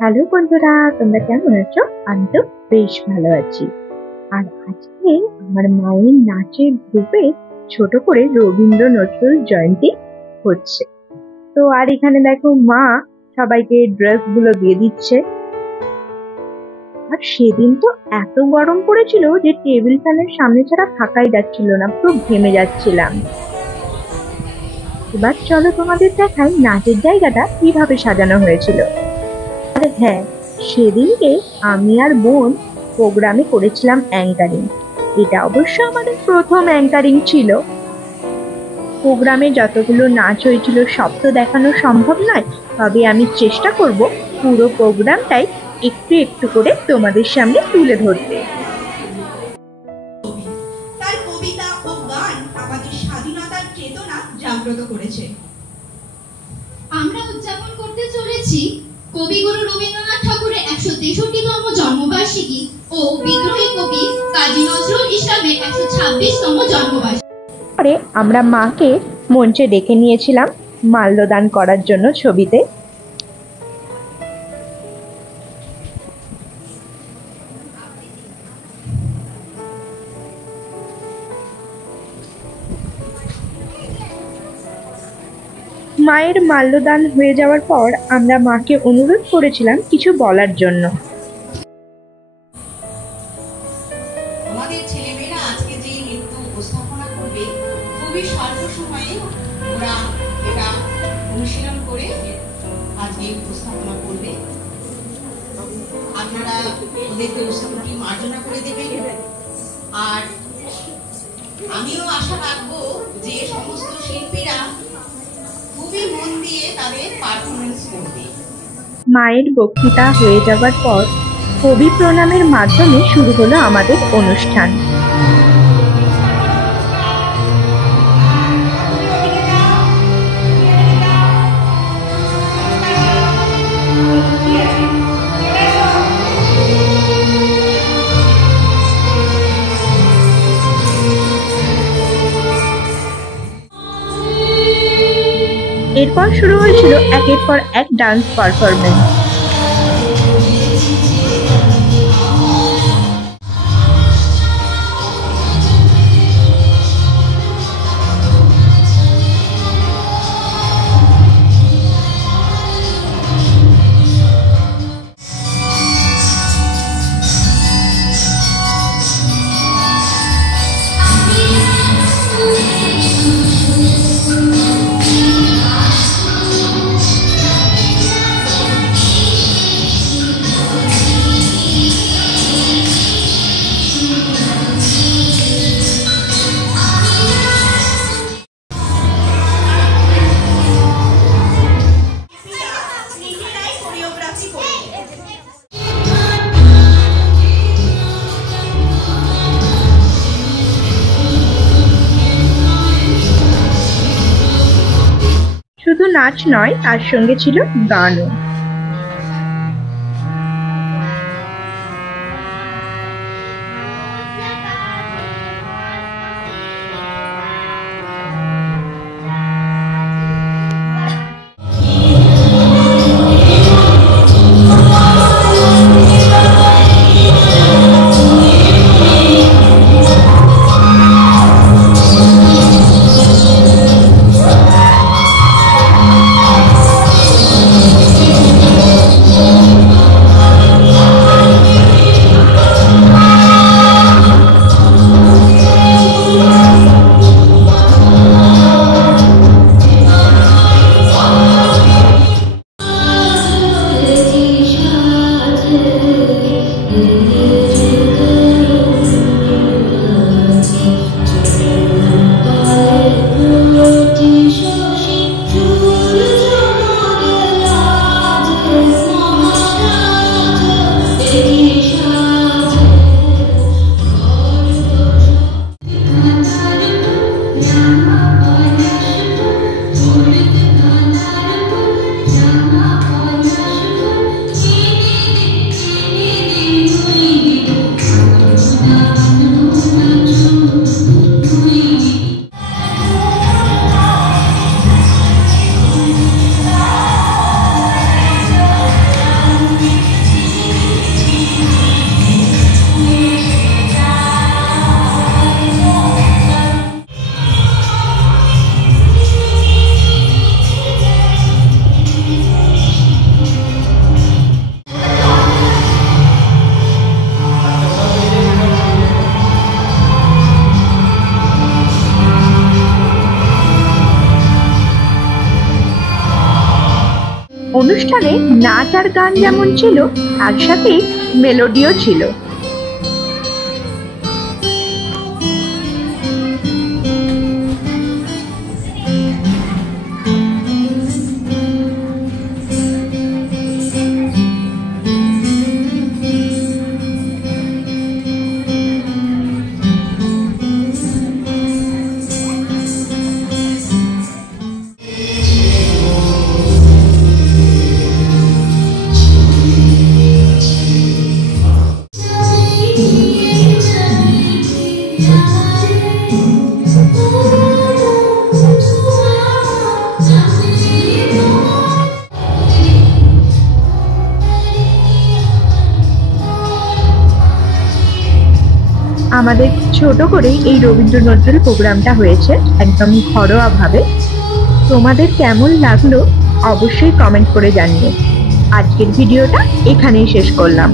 Hello বন্ধুরা, তোমরা কেমন আছো? আমি তো বেশ ভালো আছি। আর আজকে আমার মায়ের নাচের গ্রুপে ছোট করে রবীন্দ্র নজরুল জয়ন্তী হচ্ছে। তো আর এখানে দেখো মা সবাইকে ড্রেস গুলো দিয়ে দিচ্ছে। আর সেদিন তো এত গরম পড়েছিল যে টেবিল ফ্যানের সামনে ছাড়া থাকাই যাচ্ছিল না, পুরো ঘেমে যাচ্ছিলাম। এবার চলো তোমাদের দেখাই নাচের জায়গাটা কিভাবে সাজানো হয়েছিল। আর হ্যাঁ, সেদিনকে আমি আর বোন প্রোগ্রামে করেছিলাম অ্যাঙ্কারিং। এটা অবশ্য আমাদের প্রথম অ্যাঙ্কারিং ছিল। প্রোগ্রামে যতগুলো নাচ হয়েছিল সব তো দেখানো সম্ভব নয়, তবে আমি চেষ্টা করব পুরো প্রোগ্রামটাই একটু একটু করে তোমাদের সামনে তুলে ধরতে। তার কবিতা ও গান আমাদের স্বাধীনতার চেতনা জাগ্রত করেছে। আমরা উদযাপন করতে চলেছি কবিগুরু রবীন্দ্রনাথ ঠাকুরের ১৬৩তম জন্মবার্ষিকী ও বিদ্রোহী কবি কাজী নজরুল ইসলামের ১২৬তম জন্মবার্ষিকী। পরে আমরা মাকে মঞ্চে ডেকে নিয়েছিলাম মাল্যদান করার জন্য ছবিতে। মায়ের মাল্যদান হয়ে যাওয়ার পর আমরা মাকে অনুরোধ করেছিলাম কিছু বলার জন্য। আমাদের ছেলেমেয়েরা আজকে যে নৃত্য উপস্থাপনা করবে, খুবই স্বল্প সময়ে ওরা এটা অনুশীলন করে আজকে উপস্থাপনা করবে। আপনারা ওদেরকে উৎসাহটি মার্জনা করে দেবেন। আর আমিও আশা রাখবো যে সমস্ত শিল্পীরা খুবই মন দিয়ে তাদের পারফরমেন্স করবে। মায়ের বক্তৃতা হয়ে যাবার পর কবি প্রণামের মাধ্যমে শুরু হলো আমাদের অনুষ্ঠান। এরপর শুরু হয়েছিল একের পর এক ডান্স পারফরমেন্স। শুধু নাচ নয়, তার সঙ্গে ছিল গানও। অনুষ্ঠানে নাচ আর গান যেমন ছিল, তার সাথে মেলোডিও ছিল। আমাদের ছোট করে এই রবীন্দ্র নজরুল প্রোগ্রামটা হয়েছে একদম ঘরোয়া ভাবে। তোমাদের কেমন লাগলো অবশ্যই কমেন্ট করে জানিও। আজকের ভিডিওটা এখানেই শেষ করলাম।